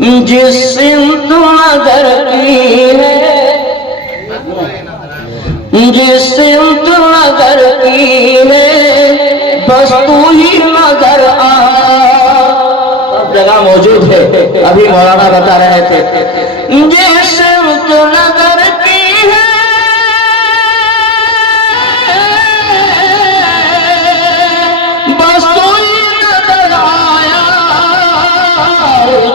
जिस सिमत नजर की है, जिस सिमत नजर की है, बस तू ही नजर आ। जगह मौजूद है, अभी मौलाना बता रहे थे। जिस सिमत नजर की है, बस तू ही नजर आया।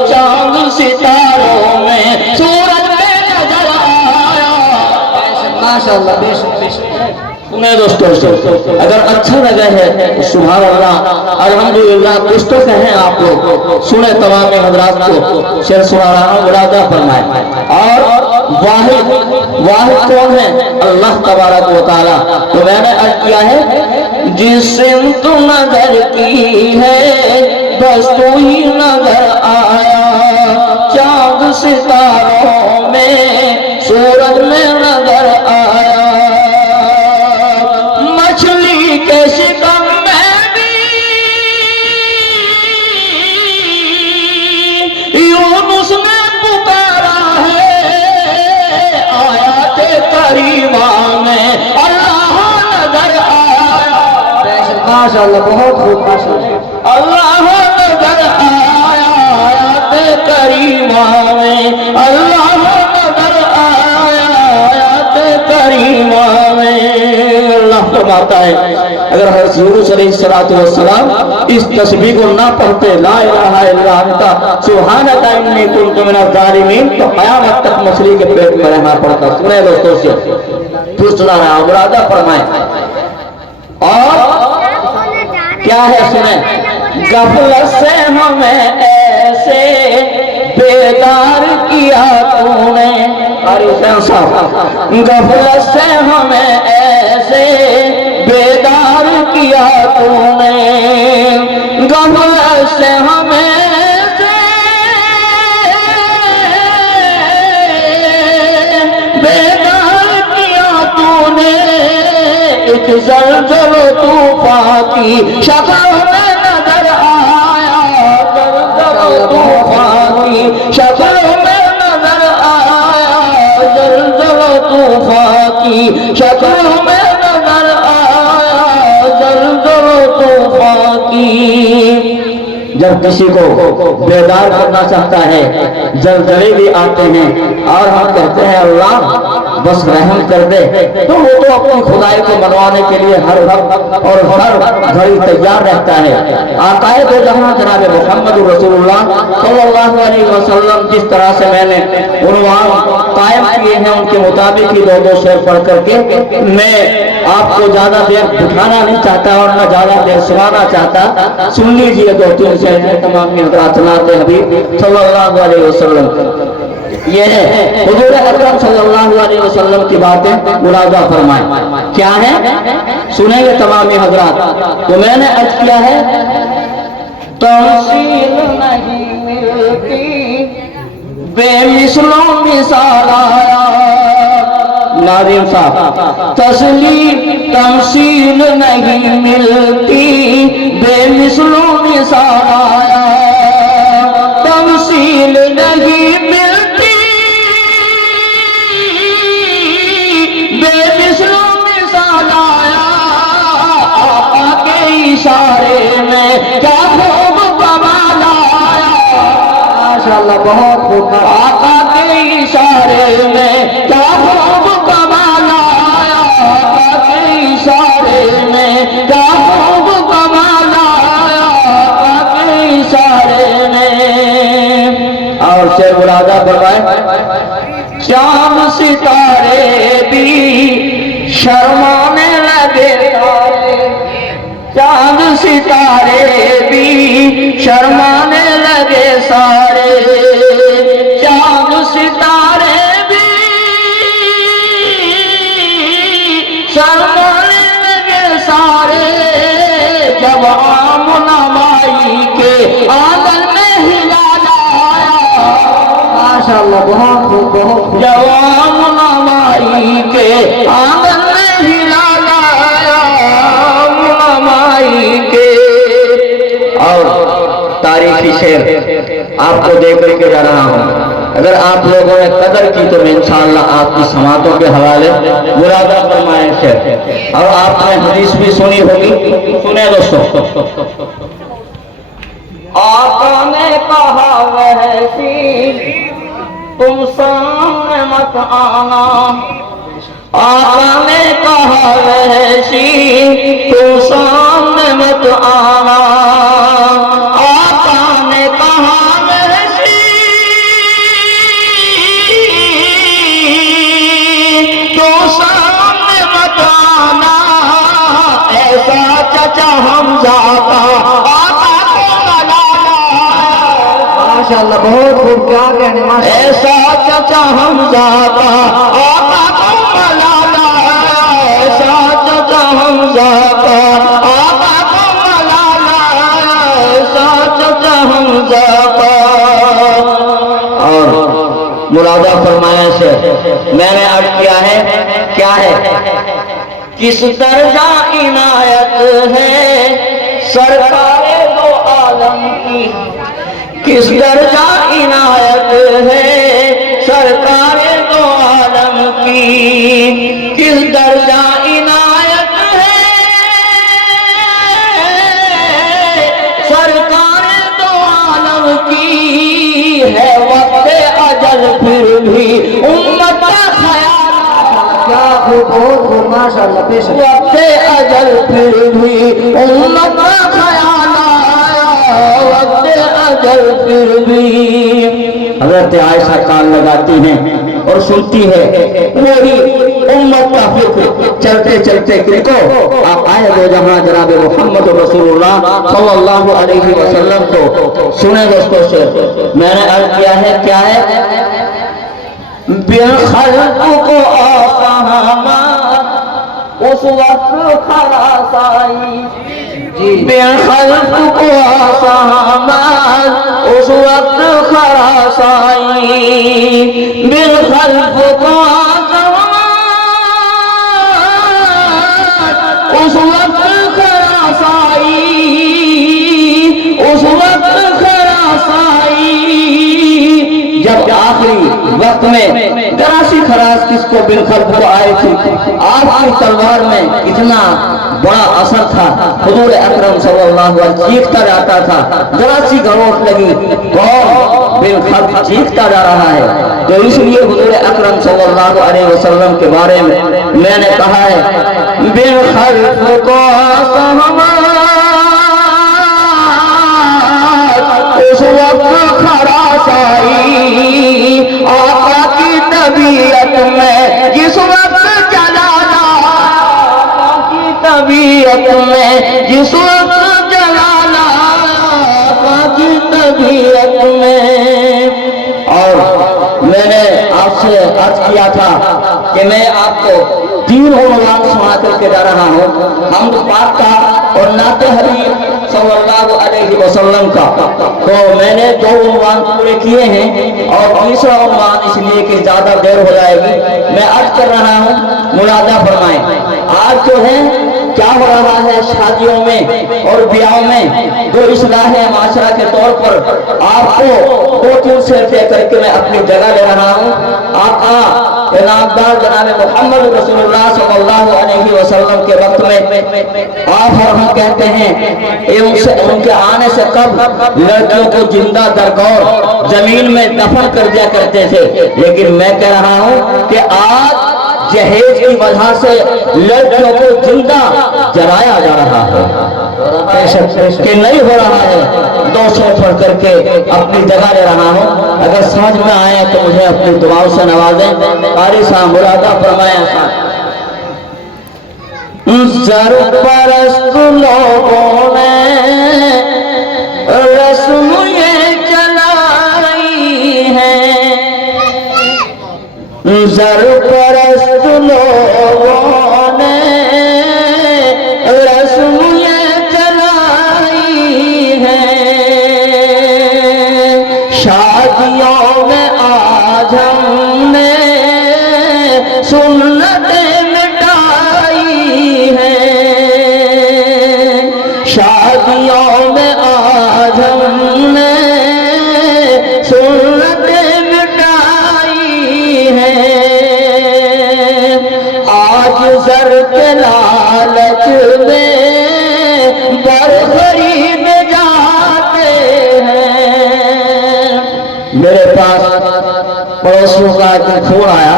चांद सितारों में सूरज में नजर आया। माशाअल्लाह, बेशक बेशक। सुने दोस्तों, अगर अच्छा लगा है तो सुभान अल्लाह, अल्हम्दुलिल्लाह। कुछ तो कहें आप लोग, सुने तमाम हजरात को शेर सुना रहा हूं, मुरादा फरमाए। और वाहिद वाहिद कौन है? अल्लाह तबारक व तआला। तो मैंने अर्ज किया है, जिस सिमत नजर की है, बस तू ही नजर आया। चांद सितारों में सूरज में नजर आया। मछली के शिकम में भी यूनुस ने पुकारा है। आयात करीमा में अल्लाह नजर आया। माशाअल्लाह, बहुत खूब, माशाअल्लाह। अल्लाह नजर आया। आयात करीमा में अल्लाह नजर आया। आयात करीमा में अल्लाह फरमाता है, अगर हज़रत यूनुस अलैहिस्सलाम इस तस्बीह को ना पढ़ते, ला इलाहा इल्ला अंता सुब्हानका इन्नी कुन्तु मिनज़ ज़ालिमीन, तो क़यामत तक मछली के पेट में रहना पड़ता। सुने दोस्तों से पूछना रहा, मुरादा फरमाए। और क्या है सुने, गफलत से हमें ऐसे बेदार किया तूने। अरे साहब, गफलत से हमें ऐसे बेदार किया तूने। गफलत से हमें ऐसे बेदार किया तूने। एक ज़लज़ल तूफ़ान की शक्ल में नजर आया। ज़लज़ल तूफ़ान की शक्ल में नजर आया। ज़लज़ल तूफ़ान की शक्ल में नजर आया। ज़लज़ल तूफ़ान की। जब किसी को बेदार करना चाहता है, जलजले भी आते हैं और हम कहते हैं अल्लाह बस रहम कर दे, तो वो तो अपनी खुदाई को मनवाने के लिए हर वक्त और हर घड़ी तैयार रहता है। आकाए दो जहां जनाब मोहम्मद रसूलुल्लाह सल्लल्लाहु अलैहि वसल्लम जिस तरह से मैंने उन्वान कायम किए हैं, उनके मुताबिक ही दो शेर पढ़ करके मैं आपको ज्यादा देर बिठाना नहीं चाहता और न ज्यादा देर सुनाना चाहता। सुन लीजिए दो तीन शेर तमाम जनाब हबीब सल्लल्लाहु अलैहि वसल्लम। ये है हुजूर अकरम सल्लल्लाहु अलैहि वसल्लम की बातें, मुरादा फरमाए। क्या है सुनेंगे तमाम हजरात। तो मैंने अर्ज किया है, तमसील नहीं मिलती बेमिसलों मिसाल आया। नाज़िम साहब, तमसील नहीं मिलती बेमिसलों मिसाल आया। तमसील नहीं मिलती बेमिसलों मिसाल आया। आका के इशारे में क्या खूब कमाल आया। माशाअल्लाह, बहुत खूब। आका के इशारे में क्या खूब कमाल आया। आका के इशारे में क्या खूब कमाल आया। आका के इशारे में। और शेर मुरादा फरमाए, चांद सितारे भी शर्माने लगे सारे। चांद सितारे भी शर्माने लगे सारे। चांद सितारे भी शर्माने लगे सारे। जब आमना माई के आंगन में हिलाल आया। माशाअल्लाह, बहुत खूब, बहुत। जब आमना माई के आंगन में हिलाल आया। आमना माई के। और तारीखी शेर आपको दे करके जा रहा हूँ। अगर आप लोगों ने कदर की तो मैं इंशाअल्लाह आपकी समातों के हवाले मुरादा फरमाए शेर। और आपने हदीस भी सुनी होगी, सुने दोस्तों। आका ने कहा वैसी तुम सामने मत आना, आका ने कहा वैसी तुम सामने मत आना, आका ने कहा वैसी तुम सामने मत आना, ऐसा चचा हमजा का आका को मनाना। माशाअल्लाह बहुत खूब, क्या कहने माशाअल्लाह। ऐसा चचा हमजा का आका को मनाना, ऐसा चचा हमजा का आका को मनाना, ऐसा चचा हमजा का। और मुरादा फरमाया से मैंने अर्ज किया है, क्या है? किस दर्जा इनायत है सरकारे दो आलम की, किस दर्जा इनायत है सरकारे दो आलम की, किस दर्जा इनायत है सरकारे दो आलम की, है वक्त अजल फिर भी उम्मत का ख्याल। क्या बहुत खूब माशाअल्लाह। वक्त अजल फिर भी उम्मत का ख्याल, वक्त अजल फिर भी। हज़रत आयशा कान लगाती हैं और सुनती है वही उम्मत का फिक्र चलते चलते किनको आप आए दो जहां जनाब मोहम्मद रसूलुल्लाह सल्लल्लाहु अलैहि वसल्लम को सुने दोस्तों से मैंने अर्ज किया है, क्या है? बेखल्क को आफामा उस वक्त खलास आई, बेखल्क को आफामा उस वक्त खलास आई, बेखल्क को आफामा उस वक्त खलास आई, उस वक्त खलास आई। जब आखिरी वक्त में जरासी खरास किसको बिलखल्क को आई थी, आपकी तलवार में कितना बड़ा असर था। हुजूर अकरम सल्लल्लाहु अलैहि वसल्लम चीखता जाता था, जरासी गरोठ लगी कौन बिलखल्क चीखता जा रहा है। तो इसलिए हुजूर अकरम सल्लल्लाहु अलैहि वसल्लम के बारे में मैंने कहा है बिलखल्क को उस वक्त खरास आई, आका की तबीयत में जिस वक्त जलाना, आका की तबीयत में जिस वक्त जलाना, आका की तबीयत में। और मैंने आपसे अर्ज किया था कि मैं आपको 3 उन्वान सुना करके जा रहा हूँ, हम्द पाक का और नाते हबीब सल्लल्लाहु अलैहि वसल्लम का। तो मैंने 2 उन्वान पूरे किए हैं और तीसरा उन्वान इसलिए कि ज्यादा देर हो जाएगी मैं अर्ज कर रहा हूँ, मुरादा फरमाएं। आज जो है क्या हो रहा है शादियों में और ब्याह में, जो इस्लाह माशरा के तौर पर आपको 2-3 शेर तय करके मैं अपनी जगह ले रहा हूँ। आका इनामदार जनाब मोहम्मद रसूलुल्लाह सल्लल्लाहु अलैहि वसल्लम के वक्त में आप और हम कहते हैं उनके आने से कब लड़कियों को जिंदा दरगौर जमीन में दफन कर दिया करते थे, लेकिन मैं कह रहा हूँ कि आज जहेज की वजह से लड़कियों को जिंदा जलाया जा रहा है कि नहीं हो रहा है। 200 पढ़ करके अपनी जगह ले रहा हूँ, अगर समझ में आए तो मुझे अपनी दुआओं से नवाजें। कारी साहब मुरादा फरमाया सा सरपरस्त लोगों ने रस्म ये चलाई है, सरपरस्त लोगों ने रस्म ये चलाई है, शादियों में आज हमने सुन्नतें मिटाई है, शादियों में आज हम के लालच में बर खरीद जाते हैं। मेरे पास पड़ोसियों का एक फोन आया,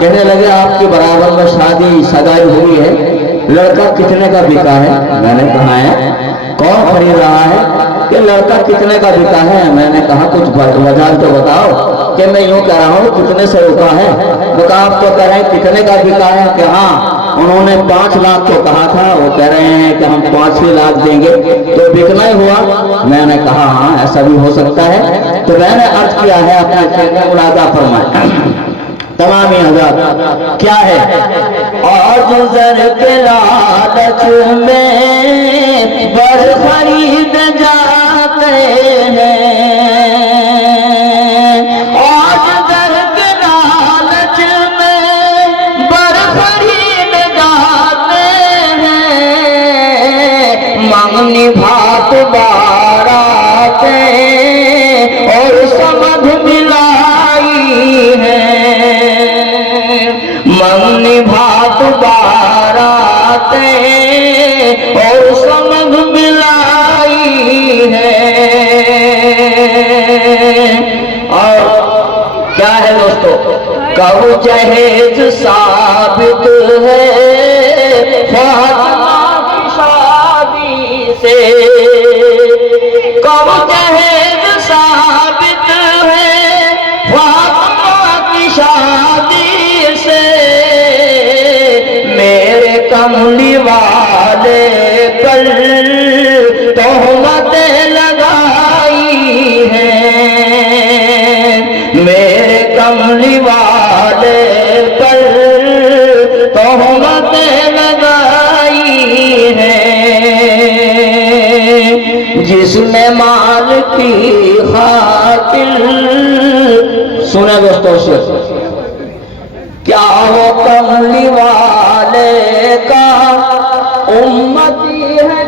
कहने लगे आपके बराबर में शादी सगाई हुई है, लड़का कितने का बिका है? मैंने कहा है कौन खरीद रहा है? कि लड़का कितने का बिका है? मैंने कहा कुछ वजह तो बताओ। कि मैं यूं कह रहा हूँ कितने से रुका है? वो कहा आप तो कह रहे हैं कितने का बिका है? कि हाँ, उन्होंने 5 लाख तो कहा था, वो कह रहे हैं कि हम 5 लाख देंगे, तो बिकना ही हुआ। मैंने कहा हाँ ऐसा भी हो सकता है। तो मैंने अर्ज किया है अपने खेत में मुलाजा फरमाए तमामी हजार क्या है? और गुजर के लालच में बर खरीद जाते हैं। और गुजर के लालच में बर खरीद जाते हैं। मंगनी भात बाराते और समझ मिलाई है। मंगनी भात बाराते और समझ मिलाई है। और क्या है दोस्तों? कहूँ जहेज साबित है फातिमा की शादी से। कहूँ जहेज साबित है फातिमा की शादी से। मेरे कमली वाले पर तोहमतें लगाई हैं। मेरे कमली वाले पर तोहमतें लगाई हैं। जिसने माल की खातिर, सुने दोस्तों से, क्या वो कमली वाले का उम्मती है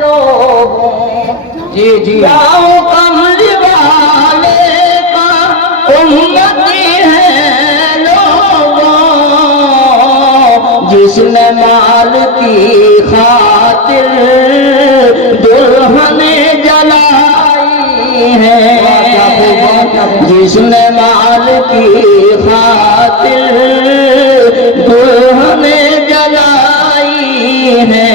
लोगों? जी जी, क्या वो कमली वाले का उम्मती है लोगों? जिसने माल की खातिर दुल्हने जलाई है। जिसने माल की खातिर दुल्हने जलाई है।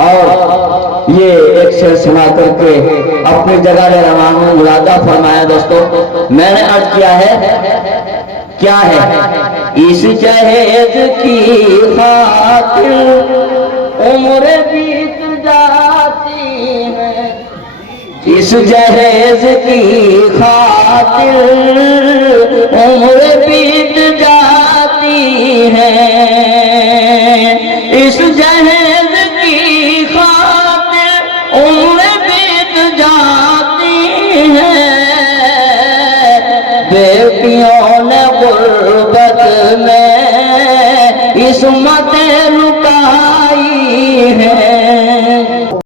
और ये एक शेर सुना करके अपनी जगह ले रहा हूँ, मुलादा फरमाया दोस्तों। मैंने अर्ज किया है क्या है? इस जहेज की खातिर उम्र बीत जाती है। इस जहेज की खातिर उम्र बीत जाती है। इस जहेज की खातिर उम्र बीत जाती है। बेटियों ने गुर्बत में इस्मत